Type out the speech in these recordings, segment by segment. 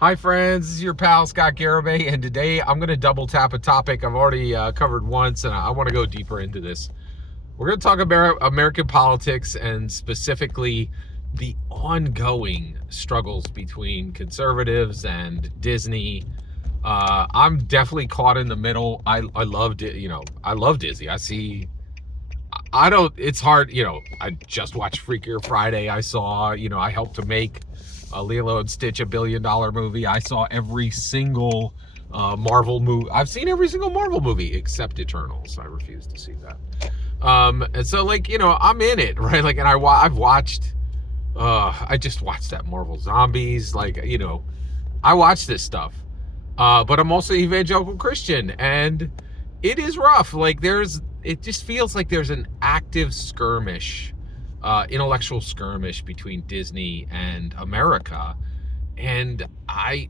Hi friends, this is your pal Scott Garibay, and today I'm going to double tap a topic I've already covered once, and I want to go deeper into this. We're going to talk about American politics and specifically the ongoing struggles between conservatives and Disney. I'm definitely caught in the middle. I love I love Disney. I don't, it's hard, I just watched Freakier Friday. I helped to make Lilo and Stitch $1 billion movie. I saw every single Marvel movie. I've seen every single Marvel movie except Eternals. I refuse to see that. And so, I'm in it, right? Like, and I've watched, I just watched that Marvel Zombies. I watch this stuff. But I'm also evangelical Christian, and it is rough. It just feels like there's an active skirmish, intellectual skirmish between Disney and America. And I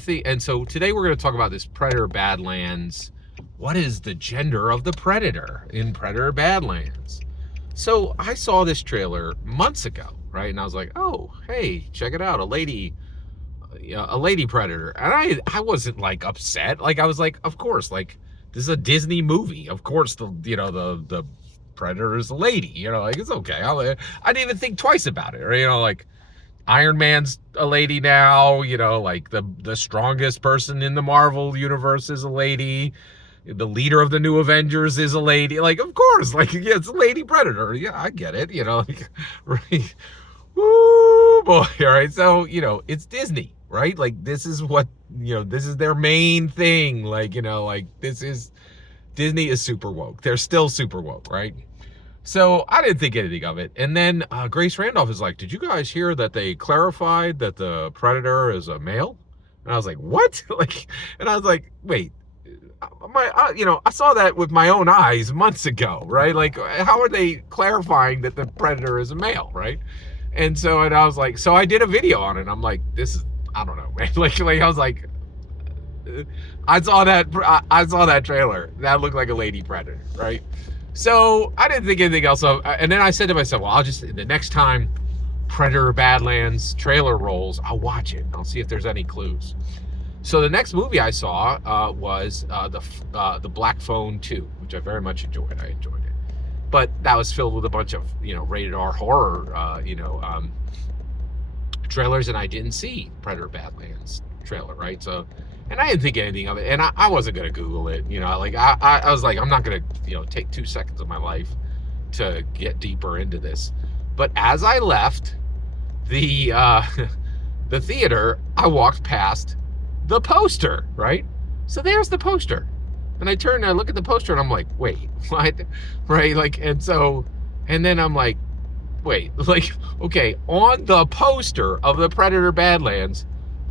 think, and so today we're going to talk about this Predator Badlands. What is the gender of the Predator in Predator Badlands? So I saw this trailer months ago, right? And I was like, oh, hey, check it out. A lady predator. And I wasn't like upset. Like, I was like, of course, like, this is a Disney movie. Of course, the predator is a lady. Like, it's okay. I didn't even think twice about it. Or, like, Iron Man's a lady now. Like the strongest person in the Marvel universe is a lady. The leader of the new Avengers is a lady. Like, of course, like, yeah, it's a lady predator. Yeah, I get it. Like, right. Woo, boy. All right. So, it's Disney, right? Like, this is what, this is their main thing. Like, Disney is super woke. They're still super woke, right? So I didn't think anything of it. And then Grace Randolph is like, did you guys hear that they clarified that the predator is a male? And I was like, what? And I was like, wait, I saw that with my own eyes months ago, right? Like, how are they clarifying that the predator is a male, right? And I was like, so I did a video on it. I'm like, this is, I don't know, man. Like I was like, I saw that trailer. That looked like a lady predator, right? So I didn't think anything else of. And then I said to myself, well, the next time Predator Badlands trailer rolls, I'll watch it. I'll see if there's any clues. So the next movie I saw was the Black Phone 2, which I very much enjoyed. I enjoyed it, but that was filled with a bunch of rated R horror trailers, and I didn't see Predator Badlands trailer, right? So, and I didn't think anything of it, and I wasn't gonna Google it. I was like, I'm not gonna take 2 seconds of my life to get deeper into this. But as I left the the theater, I walked past the poster, right? So there's the poster. And I turn and I look at the poster and I'm like, wait, what? Right? And then I'm like, wait, okay, on the poster of the Predator Badlands,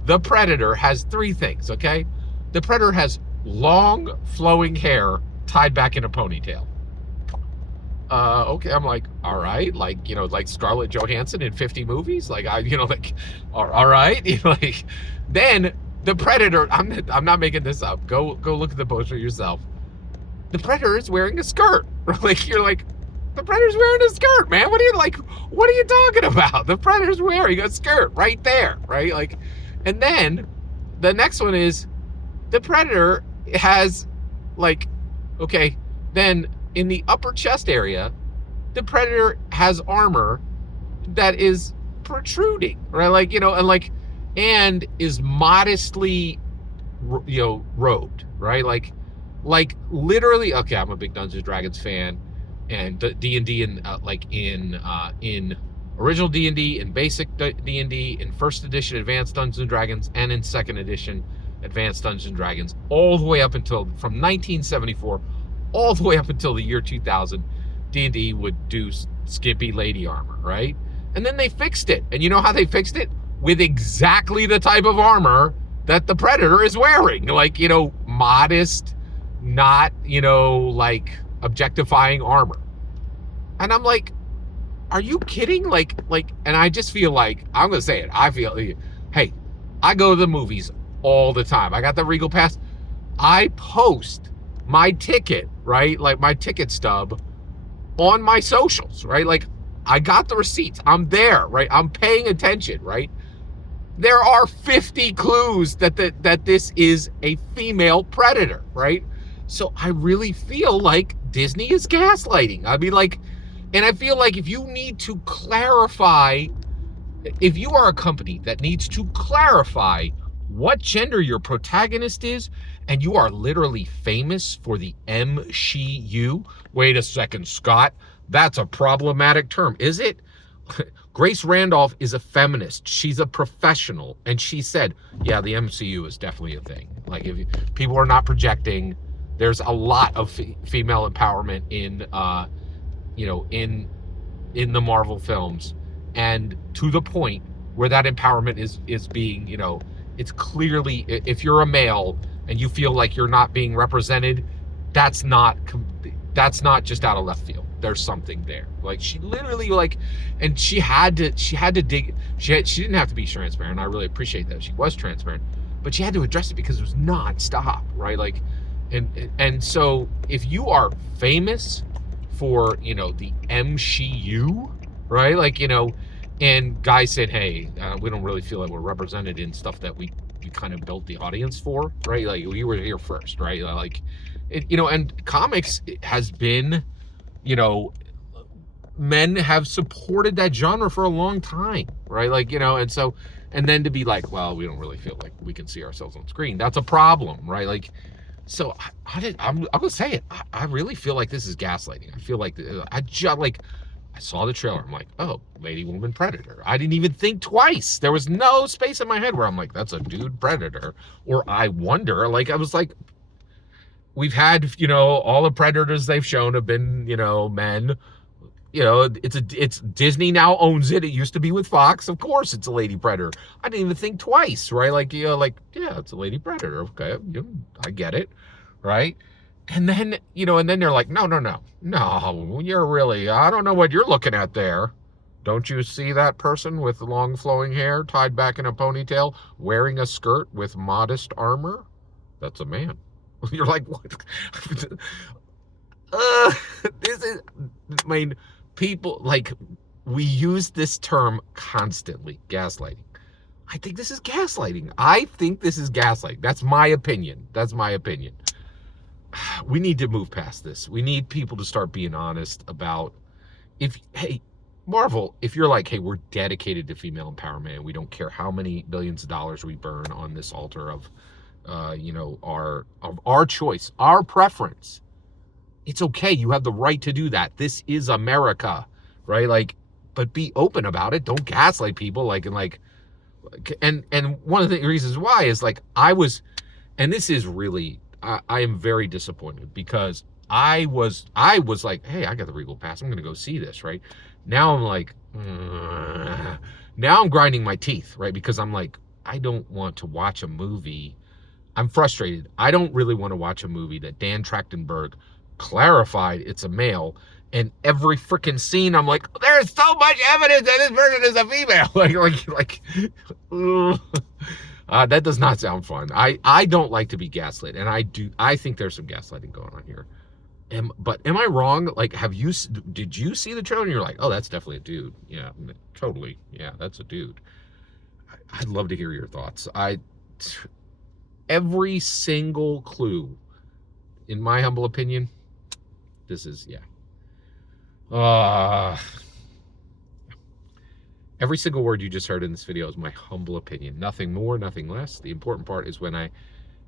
the Predator has 3 things, okay? The Predator has long, flowing hair tied back in a ponytail. Okay, I'm like, all right, like Scarlett Johansson in 50 movies, all right, then the Predator. I'm not making this up. Go look at the poster yourself. The Predator is wearing a skirt. You're like, the Predator's wearing a skirt, man. What are you talking about? The Predator's wearing a skirt right there, right? And then the next one is the Predator has okay, then in the upper chest area, the Predator has armor that is protruding, right? And is modestly, robed, right? Like literally. Okay, I'm a big Dungeons and Dragons fan, and D&D in original D&D, in basic D&D, in first edition Advanced Dungeons and Dragons, and in second edition Advanced Dungeons and Dragons, all the way up until from 1974. All the way up until the year 2000, D&D would do skimpy lady armor, right? And then they fixed it. And you know how they fixed it? With exactly the type of armor that the Predator is wearing. Modest, not, objectifying armor. And I'm like, are you kidding? And I just feel like, I'm going to say it. I feel, hey, I go to the movies all the time. I got the Regal Pass. I post my ticket, right? Like my ticket stub on my socials, right? Like, I got the receipts. I'm there, right? I'm paying attention, right? there are 50 clues that this is a female predator, right? So I really feel like Disney is gaslighting. I mean, like, and I feel like if you need to clarify, if you are a company that needs to clarify what gender your protagonist is, and you are literally famous for the MSHU, wait a second, Scott, that's a problematic term, is it? Grace Randolph is a feminist. She's a professional. And she said, yeah, the MCU is definitely a thing. Like, if people are not projecting, there's a lot of female empowerment in, in the Marvel films. And to the point where that empowerment is being, it's clearly, if you're a male and you feel like you're not being represented, that's not just out of left field. There's something there. Like, she literally, like, and she had to dig. She didn't have to be transparent. I really appreciate that she was transparent, but she had to address it because it was nonstop, right? Like, and so if you are famous for, the MSHU, right? Like, and guys said, hey, we don't really feel like we're represented in stuff that we kind of built the audience for, right? Like, we were here first, right? Like, and comics has been, men have supported that genre for a long time, right? Like, and then to be like, well, we don't really feel like we can see ourselves on screen. That's a problem, right? Like, so I'm gonna say it. I really feel like this is gaslighting. I feel like I saw the trailer. I'm like, oh, lady, woman, predator. I didn't even think twice. There was no space in my head where I'm like, that's a dude predator. Or I wonder, like, I was like, we've had, all the predators they've shown have been, men. It's Disney now owns it. It used to be with Fox. Of course, it's a lady predator. I didn't even think twice, right? Like, yeah, it's a lady predator. Okay, I get it, right? And then, and then they're like, no, you're really, I don't know what you're looking at there. Don't you see that person with long flowing hair tied back in a ponytail, wearing a skirt with modest armor? That's a man. You're like, what? This is, I mean, people, like, we use this term constantly, gaslighting. I think this is gaslighting. That's my opinion. We need to move past this. We need people to start being honest about, Marvel, if you're like, hey, we're dedicated to female empowerment, and we don't care how many billions of dollars we burn on this altar of, our choice, our preference. It's okay. You have the right to do that. This is America, right? Like, but be open about it. Don't gaslight people. And one of the reasons why is like, and this is really, I am very disappointed because I was like, hey, I got the Regal pass. I'm going to go see this, right? Now I'm like, now I'm grinding my teeth, right? Because I'm like, I don't want to watch a movie. I'm frustrated. I don't really want to watch a movie that Dan Trachtenberg clarified it's a male, and every freaking scene I'm like, there's so much evidence that this person is a female. That does not sound fun. I don't like to be gaslit, and I think there's some gaslighting going on here. But am I wrong? Like, did you see the trailer and you're like, oh, that's definitely a dude? Yeah, totally. Yeah, that's a dude. I'd love to hear your thoughts. Every single clue, in my humble opinion, this is, every single word you just heard in this video is my humble opinion. Nothing more, nothing less. The important part is when I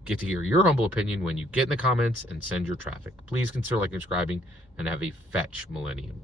get to hear your humble opinion when you get in the comments and send your traffic. Please consider liking and subscribing, and have a fetch millennium.